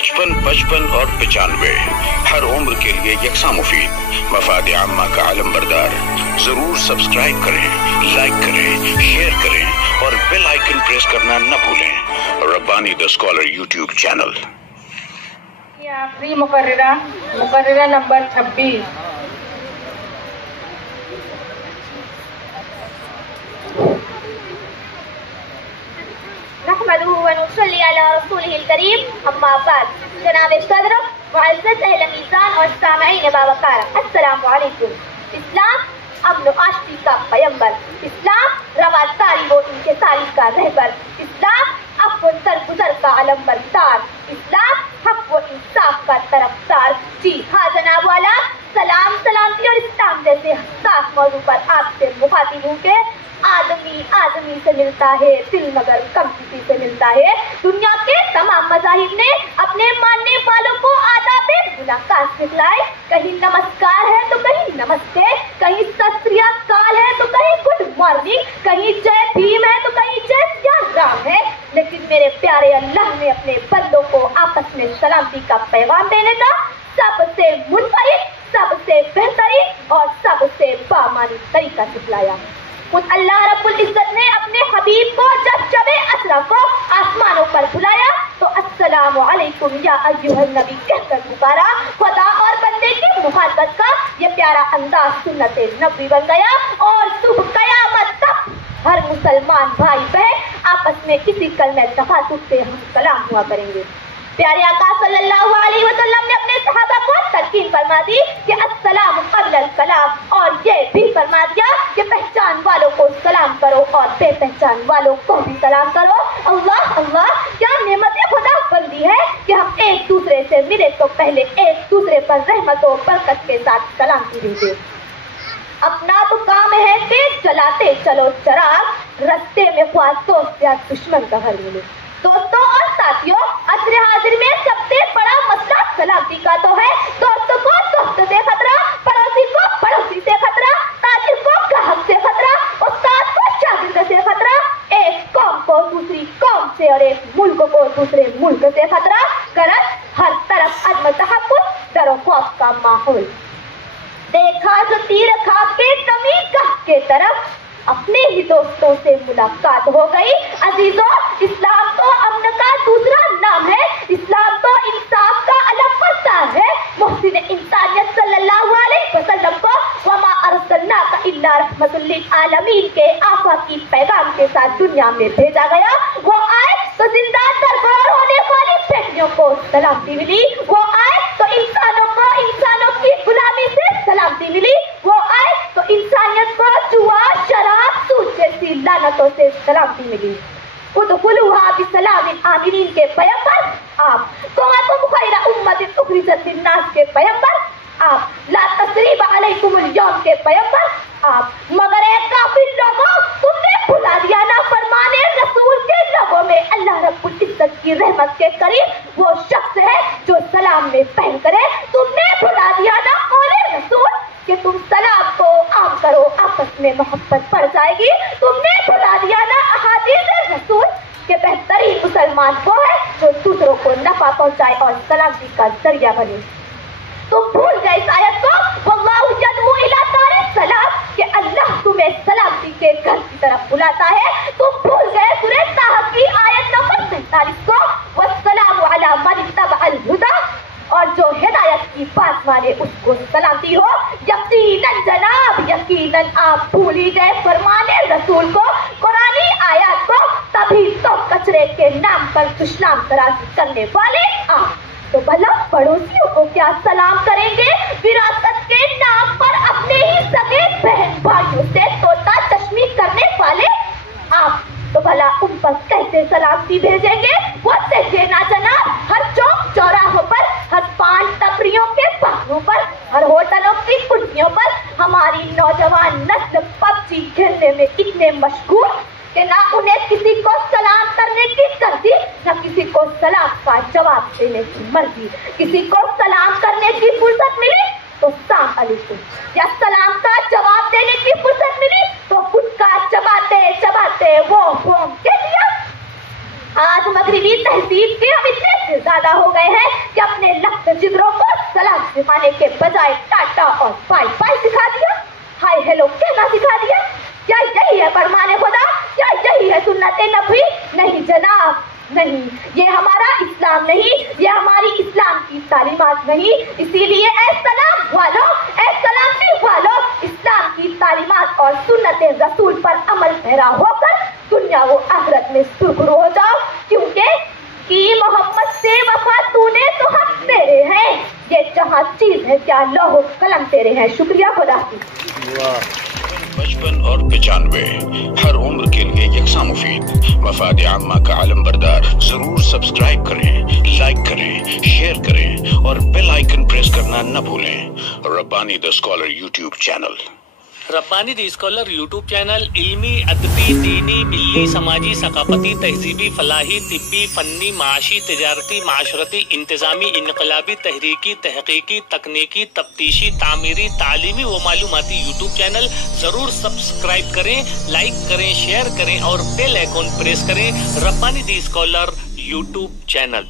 55, 55 और 95 हर उम्र के लिए यकसा मुफीद, मफाद आम्मा का आलम बरदार। जरूर सब्सक्राइब करें, लाइक करें, शेयर करें और बेल आइकन प्रेस करना न भूलें। Rabbani the scholar YouTube channel. आखिरी मुकर्ररा नंबर 26। नहमदुहु व नुसल्ली अला रसूलिहिल करीम, अम्मा बाद। जनाब सदर मुअज़्ज़ज़ अहले मीज़ान और सामईन बावकार, अस्सलामु अलैकुम। इस्लाम अमन व आशिकी का पैगंबर, इस्लाम रवादारी व इंकिसारी का रहबर, इस्लाम अफ़्व दरगुज़र का अलम बरदार, इस्लाम हक़ व इंसाफ का तरफदार। जी हाँ जनाब वाला, सलाम सलामती और इस्लाम जैसे हसास मौजू पर आपसे मुखातिब हूँ के आदमी से मिलता है दिल, मगर कम किसी से मिलता है। दुनिया के तमाम मज़ाहिब ने अपने मानने वालों को आदाब मुलाकात सिखलाए। कहीं नमस्कार है तो कहीं नमस्ते, कहीं सत श्री अकाल है तो कहीं गुड मॉर्निंग, कहीं जय भीम है तो कहीं जय श्री राम है। लेकिन मेरे प्यारे अल्लाह ने अपने बंदों को आपस में सलामती का पैगाम देने का सबसे मुनफरिद, सबसे बेहतरीन और सबसे बामानी तरीका सिखलाया। खुद अल्लाह रब्बुल इज्जत ने अपने हबीब को जब शबे असरा को आसमानों पर बुलाया तो अस्सलामु अलैकुम या अय्युहन नबी कहकर पुकारा। खुदा और बंदे की मुखातबत का ये प्यारा अंदाज सुन्नते नबी बन गया और सुबह कयामत तक हर मुसलमान भाई बहन आपस में किसी कलमे तफातुह से हम सलाम हुआ करेंगे। प्यारे आका सल्लल्लाहु अलैहि वसल्लम ने अपने सहाबा को तलकीन फरमा दी कि अस्सलामु क़ब्लल कलाम, और ये भी फरमा दिया कि पहचान वालों को सलाम करो और बेपहचान वालों को भी सलाम करो। अल्लाह अल्लाह, क्या नेमत खुदा बंदी है कि हम एक दूसरे से मिले तो पहले एक दूसरे पर रहमत और बरकत के साथ सलाम कीजिए। अपना तो काम है कि चलाते चलो चराग, रस्ते में ख्वाह दोस्त या दुश्मन का हर मिले। दोस्तों और साथियों, असर हाजिर में सबसे बड़ा मसला सलामती का तो है। दोस्तों को दोस्त से खतरा, पड़ोसी को पड़ोसी से खतरा, ताजिर को ग्राहक से खतरा, उस्ताद को शागिर्द से खतरा, एक कौम को दूसरी कौम से और एक मुल्क को दूसरे मुल्क से खतरा। गरज हर तरफ अदम तहफ़्फ़ुज़, डर खौफ का माहौल। देखा जो तीर खा के कमी गाह के तरफ, अपने ही दोस्तों से मुलाकात हो गई। अजीजों, इस्लाम तो अमन का दूसरा नाम है, इस्लाम तो इंसाफ का अलग प्रचार है। मुहसिन इंसानियत सल्लल्लाहु अलैहि वसल्लम को वमा अरसलनाका इल्ला रहमतुल लिल आलमीन के आफाकी पैगाम के साथ दुनिया में भेजा गया। वो आए तो जिंदा दरबार होने वाली बेटियों को सलामती मिली, वो आए तो इंसानों को इंसानों की गुलामी से सलामती मिली, वो आए तो इंसानियत को जुआ शराब सूद जैसी लानतों से सलामती मिली। उदखुलूहा बिसलामिन आमिनीन के पैगंबर आप, कुंतुम खैरा उम्मतिन उखरिजत लिन्नास के पैगंबर आप, ला तस्रीब अलैकुमुल यौम के पैगंबर आप। मगर एक काफिर लोगों, तुमने भुला दिया ना फरमाने रसूल के लोगों में अल्लाह रब्बुल इज्जत की रहमत के करीब वो शख्स है जो सलाम में पहल करे। तुमने भुला दिया ना कौले रसूल कि तुम सलाम को आम करो, आपस में मोहब्बत बढ़ जाएगी। तुमने भुला दिया ना अहादीस रसूल के बेहतरीन मुसलमान वो है जो दूसरों को नफा पहुंचाए और सलामती का जरिया बने। तुम भूल गए इस आयत को, वल्लाहु यदऊ इला दारिस सलाम, कि अल्लाह तुम्हें सलामती के घर की तरफ बुलाता है। तुम भूल गए सूरह ताहा की आयत नंबर 47 को, वस्सलामु अला मन इत्तबअल हुदा, और जो हिदायत की बात माने उसको सलामती हो। यकीनन जनाब, यकीनन आप भूल ही गए फरमाने रसूल को, कुरानी आयत को, तभी तो कचरे के नाम पर दुश्मन तराजी करने वाले आप तो भला पड़ोसियों को क्या सलाम करेंगे? विरासत के नाम पर अपने ही सगे बहन भाइयों से तोता चश्मी करने वाले आप तो भला उन पर कैसे सलामती भेजेंगे? वो देखे ना जनाब, हर चौक चौराहों पर, हर पान टपरियों के बाहरों पर, हर होटलों की कुर्सियों पर हमारी नौजवान नस्ल पबजी खेलने में इतने मशगूल कि ना उन्हें किसी को सलाम करने की गर्दी, न किसी को सलाम का जवाब देने की मर्जी। किसी को सलाम करने की फुर्सत मिली तो सलाम अलैकुम, या सलाम का जवाब देने की फुर्सत मिली तो गुटखा चबाते चबाते वो फोम के दिया। आज मगरिबी तहजीब के हम इतने ज्यादा हो गए हैं अपने जिगरों को सलाम सिखाने के बजाय टाटा और बाय बाय सिखा दिया, हाय हेलो कहना सिखा दिया। क्या यही है फरमाने खुदा? क्या यही है सुन्नत नबी? नहीं जनाब, नहीं, ये हमारा इस्लाम नहीं, ये हमारी इस्लाम की तालीमात नहीं। इसीलिए ऐ सलाम वालों, ऐ सलामी वालों, इस्लाम की तालीमात और सुन्नत रसूल पर अमल पैरा होकर दुनिया व आखिरत में सुरखरू हो जाओ, क्योंकि कि मोहम्मद से वफा तूने तो हम तेरे हैं, ये जहाँ चीज है क्या लौह कलम तेरे हैं। शुक्रिया खुदा की। 55 और 95 हर उम्र के लिए यकसा मुफीद। मफाद आम्मा का आलम बरदार। जरूर सब्सक्राइब करें, लाइक करें, शेयर करें और बेल आइकन प्रेस करना न भूलें। Rabbani the scholar YouTube channel. Rabbani the scholar YouTube channel इल्मी, अदबी, दीनी, मिल्ली, समाजी, सकाफती, तहजीबी, फलाही, तिब्बी, फन्नी, माशी, तिजारती, माशरती, इंतजामी, इनकलाबी, तहरीकी, तहकीकी, तकनीकी, तफ्तीशी, तामीरी, तालीमी व मालूमाती यूट्यूब चैनल जरूर सब्सक्राइब करें, लाइक करें, शेयर करें और बेल आइकन प्रेस करें। Rabbani the scholar YouTube channel.